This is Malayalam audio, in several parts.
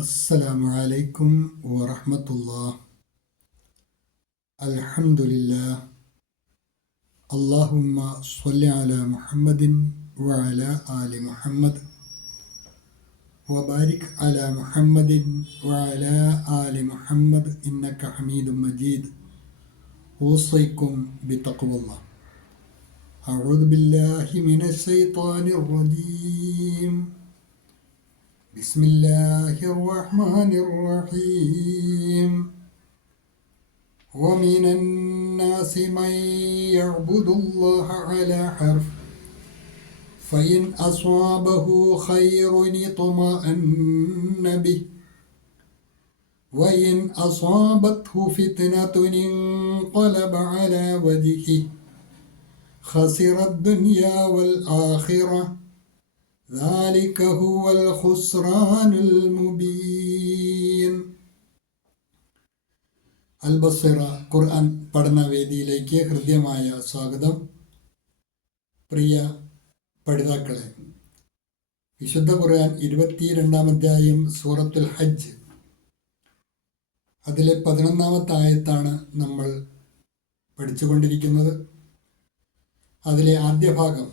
السلام عليكم ورحمة الله. الحمد لله. اللهم صل على محمد وعلى آل محمد وبارك على محمد وعلى آل محمد إنك حميد مجيد. أوصيكم بتقوى الله. أعوذ بالله من الشيطان الرجيم. بسم الله الرحمن الرحيم. ومن الناس من يعبد الله على حرف فإن أصابه خير اطمأن به وإن أصابته فتنة انقلب على وجهه خسر الدنيا والآخرة ذلك هو الخسران المبين. അൽബസിറ ഖുർആൻ പഠനവേദിയിലേക്ക് ഹൃദ്യമായ സ്വാഗതം. പ്രിയ പഠിതാക്കളെ, വിശുദ്ധ ഖുർആൻ 22-ാം അധ്യായം സൂറത്തുൽ ഹജ്ജ്, അതിലെ 11-ാമത്തെ ആയത്താണ് നമ്മൾ പഠിച്ചുകൊണ്ടിരിക്കുന്നത്. അതിലെ ആദ്യ ഭാഗം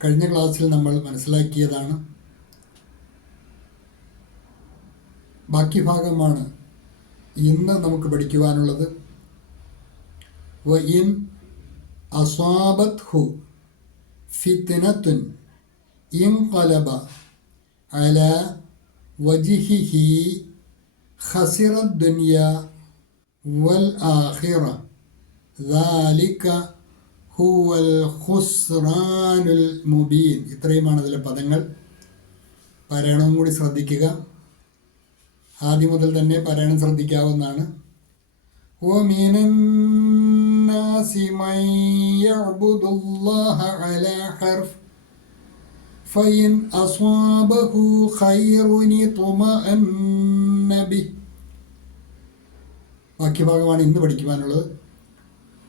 കഴിഞ്ഞ ക്ലാസ്സിൽ നമ്മൾ മനസ്സിലാക്കിയതാണ്. ബാക്കി ഭാഗമാണ് ഇന്ന് നമുക്ക് പഠിക്കുവാനുള്ളത്. വഇൻ അസ്വാബത്ഹു ഫിത്നത്തുൻ ഇൻഖലബ അലാ വജ്ഹിഹി ഖസിറ ദുനിയ വൽ ആഖിറ ദാലിക ഹുവൽ ഖുസ്റാനുൽ മുബീൻ. ഇത്രയുമാണ് അതിലെ പദങ്ങൾ. പാരായണവും കൂടി ശ്രദ്ധിക്കുക. ആദ്യം മുതൽ തന്നെ പാരായണം ശ്രദ്ധിക്കാവുന്നതാണ്. വമിനന്നാസി മൻ യഅ്ബുദുല്ലാഹ അലാ ഹർഫ് ഫഇൻ അസ്വാബഹു ഖൈറുൻ ഇത്മഅന്ന ബിഹി. ബാക്കി ഭാഗമാണ് ഇന്ന് പഠിക്കുവാനുള്ളത്.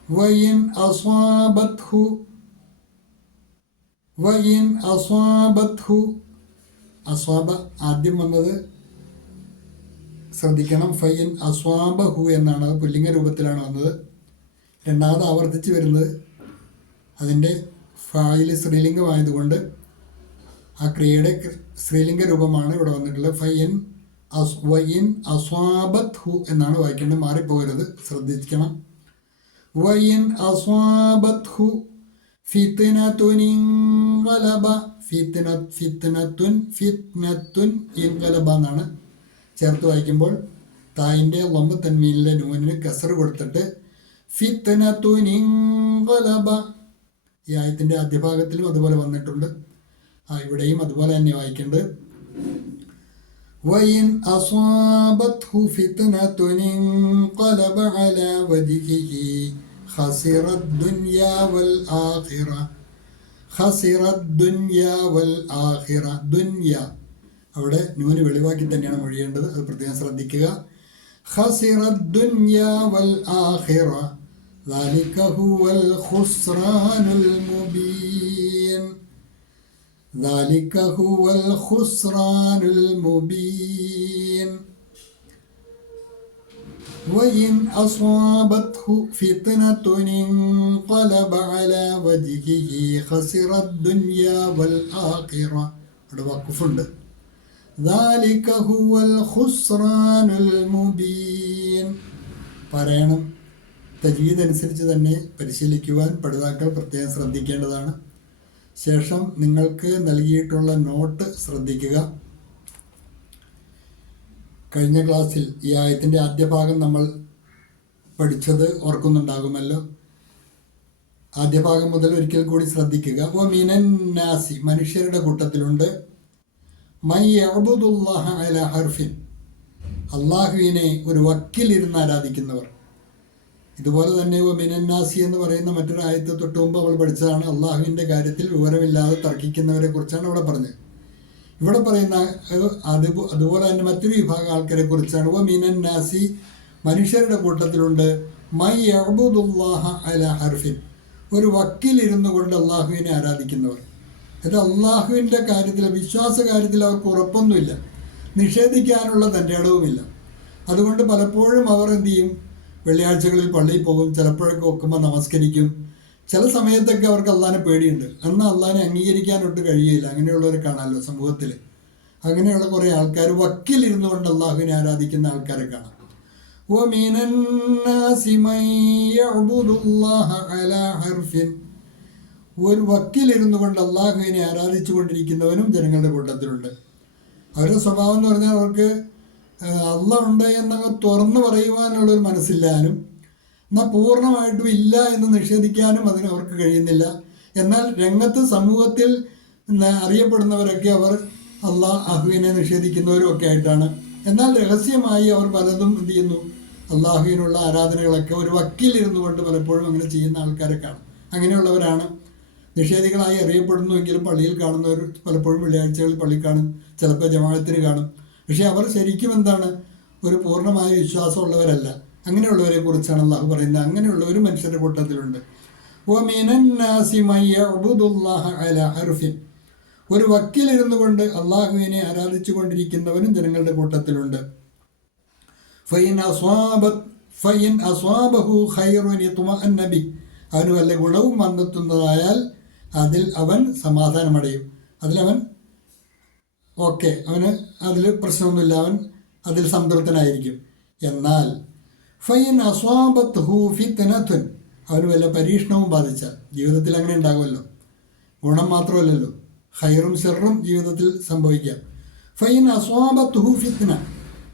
വഇൻ അസ്വാബത്ഹു അസ്വാബ ആദ്യം വന്നത് ശ്രദ്ധിക്കണം. ഫൈൻ അസ്വാബഹു എന്നാണ്, അത് പുല്ലിംഗ രൂപത്തിലാണ് വന്നത്. രണ്ടാമത് ആവർത്തിച്ച് വരുന്നത് അതിൻ്റെ ഫായിൽ സ്ത്രീലിംഗമായതുകൊണ്ട് ആ ക്രിയയുടെ സ്ത്രീലിംഗ രൂപമാണ് ഇവിടെ വന്നിട്ടുള്ളത്. വൈൻ അസ്വാബത്ഹു എന്നാണ് വായിക്കേണ്ടത്, മാറിപ്പോകരുത്, ശ്രദ്ധിക്കണം. വൈൻ അസ്വാബത്ഹു ഫിത്നത്തുൻ ഇൻഖലബ, ഫിത്നത്തുൻ ഇൻഖലബ എന്നാണ് ചേർത്ത് വായിക്കുമ്പോൾ തായിൻ്റെ ലംബ തൻവീനിലെ നൂനിന് കസർ കൊടുത്തിട്ട് ഫിത്നത്തുൻ ഇൻഖലബ. ഈ ആയത്തിൻ്റെ ആദ്യഭാഗത്തിലും അതുപോലെ വന്നിട്ടുണ്ട്, ഇവിടെയും അതുപോലെ തന്നെ വായിക്കേണ്ടത്. വഇൻ അസ്വാബത്ഹു ഫിത്നത്തുൻ ഇൻഖലബ അലാ വജ്ഹിഹി ഖസിറ ദുനിയ വൽ ആഖിറ. ഖസിറ ദുനിയ വൽ ആഖിറ. ദുനിയ അവിടെ നൂന് വെളിവാക്കി തന്നെയാണ് മൊഴിയേണ്ടത്, അത് പ്രത്യേകം ശ്രദ്ധിക്കുക. ഖസിറ ദുനിയ വൽ ആഖിറ ദാലിക ഹുവൽ ഖുസ്റാനുൽ മുബീൻ. ذلك هو الخسران المبين. وإن أصابته فتنة انقلب على وجهه خسر الدنيا والآخرة. അവിടെ വഖഫുണ്ട്. ذلك هو الخسران المبين. പറയണം. തജ്വീദ് അനുസരിച്ച് തന്നെ പരിശീലിക്കുവാൻ പഠിതാക്കൾ പ്രത്യേകം ശ്രദ്ധിക്കേണ്ടതാണ്. ശേഷം നിങ്ങൾക്ക് നൽകിയിട്ടുള്ള നോട്ട് ശ്രദ്ധിക്കുക. കഴിഞ്ഞ ക്ലാസ്സിൽ ഈ ആയത്തിൻ്റെ ആദ്യ ഭാഗം നമ്മൾ പഠിച്ചത് ഓർക്കുന്നുണ്ടാകുമല്ലോ. ആദ്യ ഭാഗം മുതൽ ഒരിക്കൽ കൂടി ശ്രദ്ധിക്കുക. വമിനന്നാസി, മനുഷ്യരുടെ കൂട്ടത്തിലുണ്ട്, മൻ യഅ്ബുദുല്ലാഹ അലാ ഹർഫിൻ, അള്ളാഹുവിനെ ഒരു വക്കിലിരുന്ന് ആരാധിക്കുന്നവർ. ഇതുപോലെ തന്നെ മിനന്നാസി എന്ന് പറയുന്ന മറ്റൊരു ആയത്ത് തൊട്ട് മുമ്പ് നമ്മൾ പഠിച്ചതാണ്. അള്ളാഹുവിൻ്റെ കാര്യത്തിൽ വിവരമില്ലാതെ തർക്കിക്കുന്നവരെ കുറിച്ചാണ് ഇവിടെ പറഞ്ഞത്. ഇവിടെ പറയുന്ന അതുപോലെ തന്നെ മറ്റൊരു വിഭാഗം ആൾക്കാരെ കുറിച്ചാണ്. മിനന്നാസി, മനുഷ്യരുടെ കൂട്ടത്തിലുണ്ട്, മൻ യഅ്ബുദുല്ലാഹ അലാ ഹർഫിൻ, ഒരു വക്കിലിരുന്നു കൊണ്ട് അള്ളാഹുവിനെ ആരാധിക്കുന്നവർ. അത് അള്ളാഹുവിൻ്റെ കാര്യത്തിൽ, വിശ്വാസ കാര്യത്തിൽ അവർക്ക് ഉറപ്പൊന്നുമില്ല. നിഷേധിക്കാനുള്ള തൻ്റെ ഇടവുമില്ല. അതുകൊണ്ട് പലപ്പോഴും അവർ എന്തു ചെയ്യും, വെള്ളിയാഴ്ചകളിൽ പള്ളിയിൽ പോകും, ചിലപ്പോഴൊക്കെ ഒക്കുമ്പോൾ നമസ്കരിക്കും. ചില സമയത്തൊക്കെ അവർക്ക് അള്ളാഹിനെ പേടിയുണ്ട്, എന്നാൽ അള്ളാഹിനെ അംഗീകരിക്കാനൊട്ട് കഴിയില്ല. അങ്ങനെയുള്ളവരെ കാണാമല്ലോ സമൂഹത്തിൽ. അങ്ങനെയുള്ള കുറേ ആൾക്കാർ വക്കിലിരുന്നു കൊണ്ട് അള്ളാഹുവിനെ ആരാധിക്കുന്ന ആൾക്കാരെ കാണാം. ഒരു വക്കിലിരുന്നു കൊണ്ട് അള്ളാഹുവിനെ ആരാധിച്ചു കൊണ്ടിരിക്കുന്നവനും ജനങ്ങളുടെ കൂട്ടത്തിലുണ്ട്. അവരുടെ സ്വഭാവം എന്ന് പറഞ്ഞാൽ അവർക്ക് അള്ളാഹ് ഉണ്ട് എന്നങ്ങ് തുറന്നു പറയുവാനുള്ളൊരു മനസ്സില്ലാനും എന്നാൽ പൂർണ്ണമായിട്ടും ഇല്ല എന്ന് നിഷേധിക്കാനും അതിന് അവർക്ക് കഴിയുന്നില്ല. എന്നാൽ രംഗത്ത് സമൂഹത്തിൽ അറിയപ്പെടുന്നവരൊക്കെ അവർ അള്ളാഹുവിനെ നിഷേധിക്കുന്നവരും ഒക്കെ ആയിട്ടാണ്. എന്നാൽ രഹസ്യമായി അവർ പലതും എന്ത് ചെയ്യുന്നു, അള്ളാഹുവിനുള്ള ആരാധനകളൊക്കെ ഒരു വക്കീലിരുന്നു കൊണ്ട് പലപ്പോഴും അങ്ങനെ ചെയ്യുന്ന ആൾക്കാരെ കാണും. അങ്ങനെയുള്ളവരാണ് നിഷേധികളായി അറിയപ്പെടുന്നുവെങ്കിലും പള്ളിയിൽ കാണുന്നവർ പലപ്പോഴും വെള്ളിയാഴ്ചകളിൽ പള്ളി കാണും, ചിലപ്പോൾ ജമാഅത്തിന് കാണും. പക്ഷേ അവർ ശരിക്കും എന്താണ്, ഒരു പൂർണ്ണമായ വിശ്വാസമുള്ളവരല്ല. അങ്ങനെയുള്ളവരെ കുറിച്ചാണ് അള്ളാഹു പറയുന്നത്. അങ്ങനെയുള്ളവരും മനുഷ്യരുടെ കൂട്ടത്തിലുണ്ട്. ഒരു വക്കീലിരുന്നു കൊണ്ട് അള്ളാഹുവിനെ ആരാധിച്ചു കൊണ്ടിരിക്കുന്നവനും ജനങ്ങളുടെ കൂട്ടത്തിലുണ്ട്. അവന് വല്ല ഗുണവും വന്നെത്തുന്നതായാൽ അതിൽ അവൻ സമാധാനമടയും, അതിലവൻ ഓക്കെ, അവന് അതിൽ പ്രശ്നമൊന്നുമില്ല, അവൻ അതിൽ സംതൃപ്തനായിരിക്കും. എന്നാൽ ഫൈൻ അസ്വാബത്ത് ഹു ഫിത്നത്തുൻ, അവന് വല്ല പരീക്ഷണവും ബാധിച്ചാൽ, ജീവിതത്തിൽ അങ്ങനെ ഉണ്ടാകുമല്ലോ, ഗുണം മാത്രമല്ലല്ലോ, ഖൈറും ഷർറും ജീവിതത്തിൽ സംഭവിക്കാം. ഫൈൻ അസ്വാബത്ത് ഹു ഫിത്ന,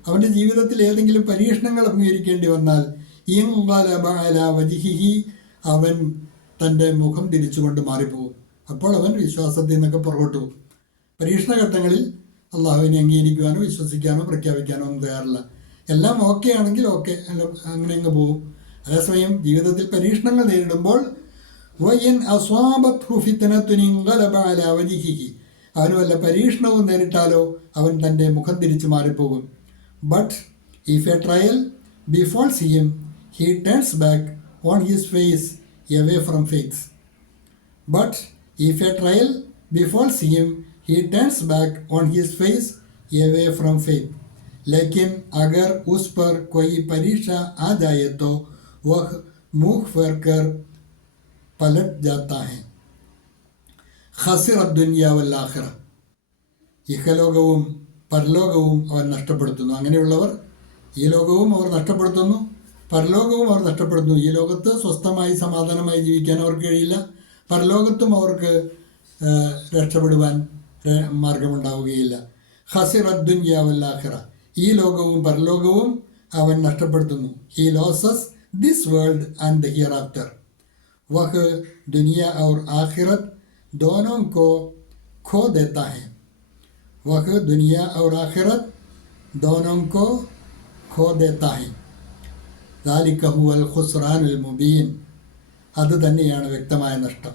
അവൻ്റെ ജീവിതത്തിൽ ഏതെങ്കിലും പരീക്ഷണങ്ങൾ അഭിമുഖീകരിക്കേണ്ടി വന്നാൽ ഇൻഖലബ അലാ വജ്ഹിഹി, അവൻ തൻ്റെ മുഖം തിരിച്ചുകൊണ്ട് മാറിപ്പോകും. അപ്പോൾ അവൻ വിശ്വാസത്തിൽ നിന്നൊക്കെ പുറകോട്ട് പോകും. പരീക്ഷണഘട്ടങ്ങളിൽ അള്ളാഹുവിനെ അംഗീകരിക്കുവാനോ വിശ്വസിക്കാനോ പ്രഖ്യാപിക്കാനോ ഒന്നും തയ്യാറില്ല. എല്ലാം ഓക്കെ ആണെങ്കിൽ ഓക്കെ, അങ്ങനെ അങ്ങ് പോകും. അതേസമയം ജീവിതത്തിൽ പരീക്ഷണങ്ങൾ നേരിടുമ്പോൾ അവന് വല്ല പരീക്ഷണവും നേരിട്ടാലോ അവൻ തൻ്റെ മുഖം തിരിച്ചു മാറിപ്പോകും. But if a trial befalls him he turns back on his face away from faith. But if a trial befalls him, he turns back on his face away from faith. लेकिन अगर उस पर कोई परीक्षा आ जाए तो वह मुँह फेर कर पलट जाता है. खसिर दुनिया वल आखिरा, ഇഹലോകവും പരലോകവും അവൻ നഷ്ടപ്പെടുത്തുന്നു. അങ്ങനെയുള്ളവർ ഈ ലോകവും അവർ നഷ്ടപ്പെടുത്തുന്നു, പരലോകവും അവർ നഷ്ടപ്പെടുന്നു. ഈ ലോകത്ത് സ്വസ്ഥമായി സമാധാനമായി ജീവിക്കാൻ അവർക്ക് കഴിയില്ല, പരലോകത്തും അവർക്ക് രക്ഷപ്പെടുവാൻ മാർഗമുണ്ടാവുകയില്ല. ഖസിറ ദുനിയ വൽ ആഖിറ, ഈ ലോകവും പരലോകവും അവൻ നഷ്ടപ്പെടുത്തുന്നു. He loses this world and the hereafter. വഹ് ദുനിയ और आखिरत दोनों को खो देता है. वह दुनिया और आखिरत दोनों को खो देता है. ദാലിക ഹുവൽ ഖുസ്റാനുൽ മുബീൻ, അത് തന്നെയാണ് വ്യക്തമായ നഷ്ടം.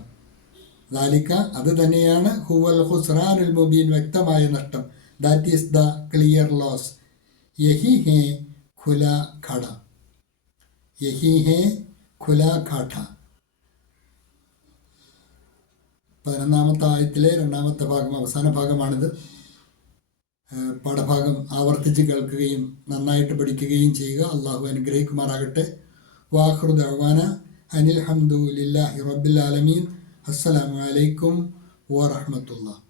ദാലിക, അത് തന്നെയാണ് ഹുവൽ ഖുസ്റാനുൽ മുബീൻ, വ്യക്തമായ നഷ്ടം. That is the clear loss. യഹി ഹേ ഖുലാ ഖാട, യഹി ഹേ ഖുലാ ഖാഠ. 11-ാമത്തെ ആയത്തിലെ 2-ാമത്തെ ഭാഗം, അവസാന ഭാഗമാണിത്. പാഠഭാഗം ആവർത്തിച്ച് കേൾക്കുകയും നന്നായിട്ട് പഠിക്കുകയും ചെയ്യുക. അള്ളാഹു അനുഗ്രഹിക്കുമാറാകട്ടെ. വാഖിറു ദഅ്വാന അനിൽ ഹംദുലില്ലാഹി റബ്ബിൽ ആലമീൻ. അസ്സലാമു അലൈക്കും വറഹ്മത്തുള്ളാഹി.